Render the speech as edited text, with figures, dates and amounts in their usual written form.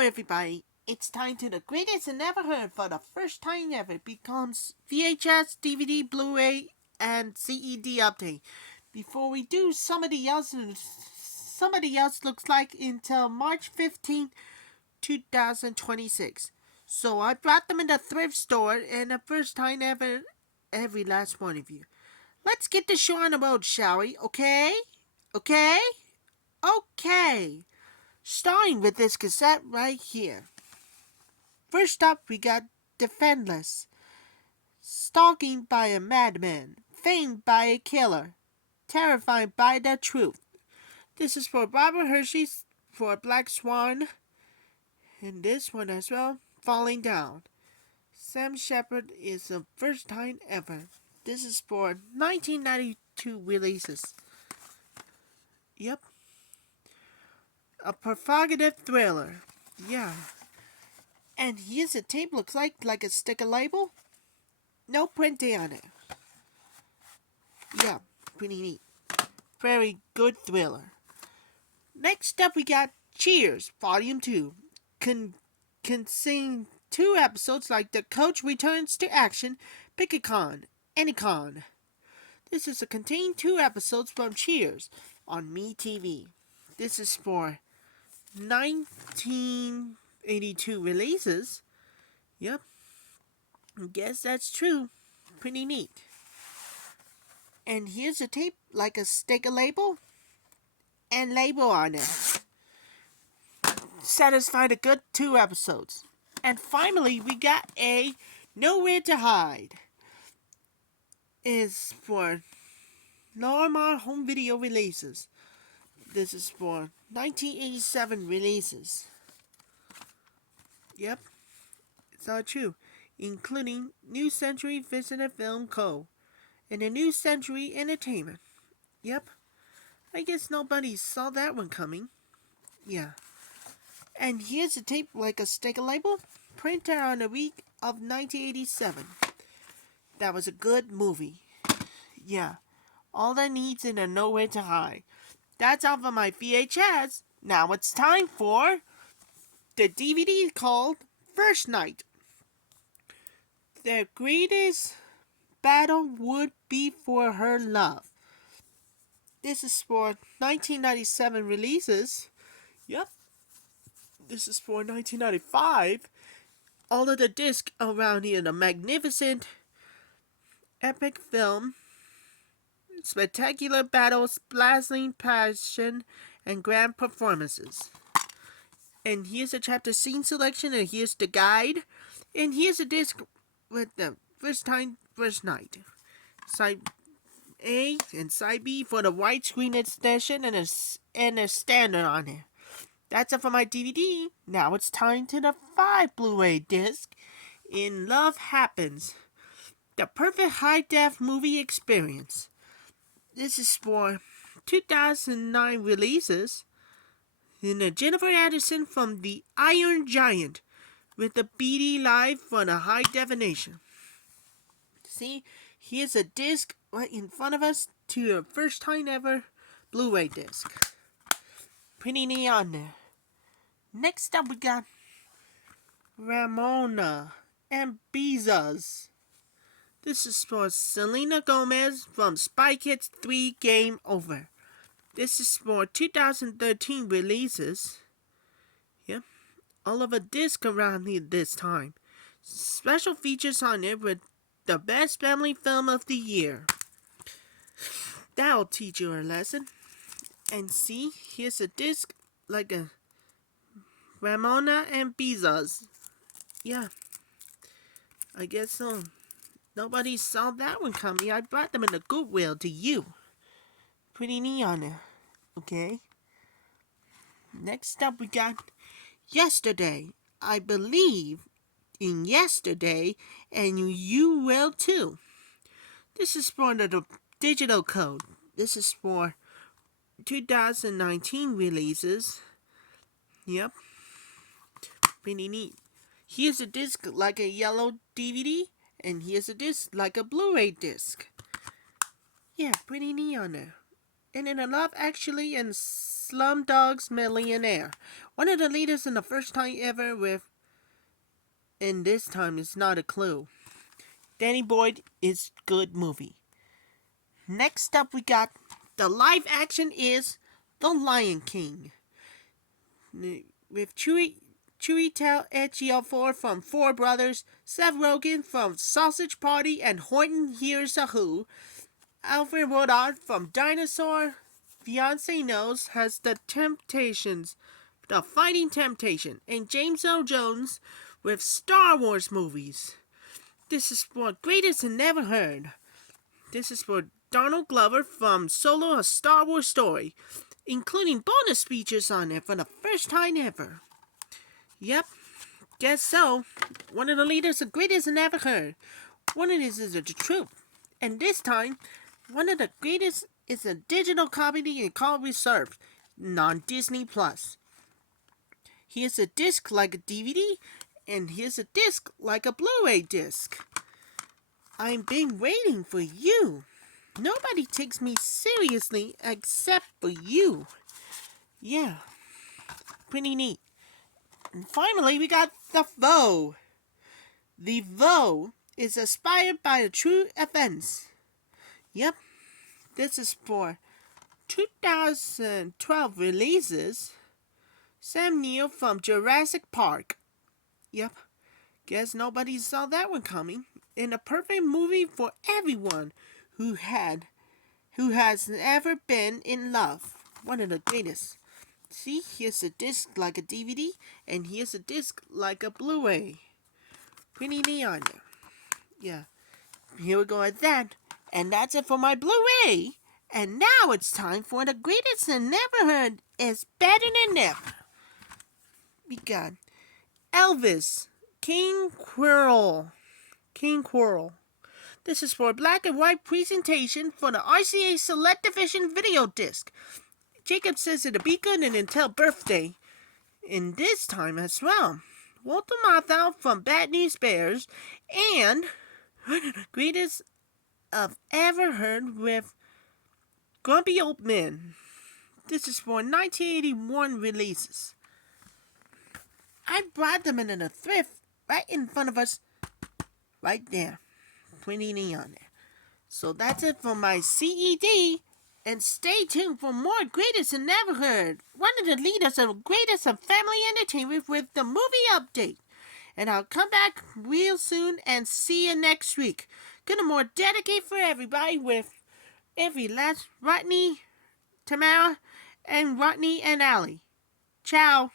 everybody. It's time to the greatest and ever heard for the first time ever becomes VHS, DVD, Blu-ray, and CED update. Before we do, somebody else looks like until March 15, 2026. So I brought them in the thrift store and the first time ever, every last one of you. Let's get the show on the road, shall we? Okay? Okay? Okay. Starting with this cassette right here. First up, we got Defenseless. Stalking by a madman. Famed by a killer. Terrified by the truth. This is for Barbara Hershey's for Black Swan. And this one as well, Falling Down. Sam Shepard is the first time ever. This is for 1992 releases. Yep. A provocative thriller. Yeah. And here's a tape, looks like a sticker label. No printing on it. Yeah, pretty neat. Very good thriller. Next up we got Cheers, Volume 2. Contain 2 episodes like The Coach Returns to Action, Pick a Con, Any Con. This is a contain 2 episodes from Cheers on MeTV. This is for 1982 releases. Yep. I guess that's true. Pretty neat. And here's a tape like a sticker label and label on it. Satisfied a good 2 episodes. And finally, we got a Nowhere to Hide. Is for Lorimar home video releases. This is for 1987 releases. Yep, it's all true. Including New Century Visitor Film Co. and the New Century Entertainment. Yep, I guess nobody saw that one coming. Yeah. And here's a tape like a sticker label, printed on the week of 1987. That was a good movie. Yeah, all that needs in a Nowhere to Hide. That's all for my VHS. Now it's time for the DVD called First Night. Their greatest battle would be for her love. This is for 1997 releases. Yep. This is for 1995. All of the discs around here, the magnificent epic film, spectacular battles, blasting passion, and grand performances. And here's a chapter scene selection, and here's the guide. And here's a disc with the first night. Side A and side B for the widescreen extension and a standard on it. That's it for my DVD. Now it's time to the 5 Blu-ray disc in Love Happens. The perfect high-def movie experience. This is for 2009 releases. And Jennifer Addison from The Iron Giant with the BD Live for the high definition. See, here's a disc right in front of us to your first time ever Blu-ray disc. Pretty neat on there. Next up we got Ramona And Beezus. This is for Selena Gomez from Spy Kids 3 Game Over. This is for 2013 releases. Yep. All of a disc around here this time. Special features on it with the best family film of the year. That'll teach you a lesson. And see, here's a disc like a Ramona and Beezus. Yeah. I guess so. Nobody saw that one coming. I brought them in the goodwill to you. Pretty neat on it. Okay. Next up we got Yesterday. I believe in yesterday, and you will too. This is for the digital code. This is for 2019 releases. Yep. Pretty neat. Here's a disc like a yellow DVD, and here's a disc like a Blu-ray disc. Yeah, pretty neat on there. and in a Love Actually and Slumdog's Millionaire. One of the leaders in the first time ever with, and this time it's not a clue. Danny Boyd is good movie. Next up we got the live action is The Lion King. With Chiwetel Ejiofor from Four Brothers, Seth Rogen from Sausage Party and Horton Hears a Who, Alfred Woodard from Dinosaur, Fiancé Knows has The Temptations, The Fighting Temptation, and James Earl Jones with Star Wars movies. This is for Greatest and Never Heard. This is for Donald Glover from Solo A Star Wars Story, including bonus features on it for the first time ever. Yep, guess so. One of the leaders of Greatest and Never Heard. One of these is the truth. And this time, one of the greatest is a digital comedy called Reserved, non-Disney Plus. Here's a disc like a DVD, and here's a disc like a Blu-ray disc. I've been waiting for you. Nobody takes me seriously except for you. Yeah, pretty neat. And finally, we got The Vow. The Vow is inspired by the true events. Yep, this is for 2012 releases. Sam Neill from Jurassic Park. Yep, guess nobody saw that one coming. And a perfect movie for everyone who has ever been in love. One of the greatest. See, here's a disc like a DVD, and here's a disc like a Blu-ray. Pretty neat on there. Yeah, here we go at that. And that's it for my Blu-ray. And now it's time for the greatest and never heard is better than ever. We got Elvis, King Creole. This is for a black and white presentation for the RCA Select Division video disc. Jacob says it'll be good and until birthday. And this time as well. Walter Matthau from Bad News Bears. And one of the greatest I've ever heard with Grumpy Old Men. This is for 1981 releases. I brought them in a thrift right in front of us. Right there. Pretty neat on there. So that's it for my CED. And stay tuned for more Greatest and Never Heard. One of the leaders of Greatest of Family Entertainment with the movie update. And I'll come back real soon and see you next week. Gonna more dedicate for everybody with every last Rodney, Tamara, and Rodney and Allie. Ciao.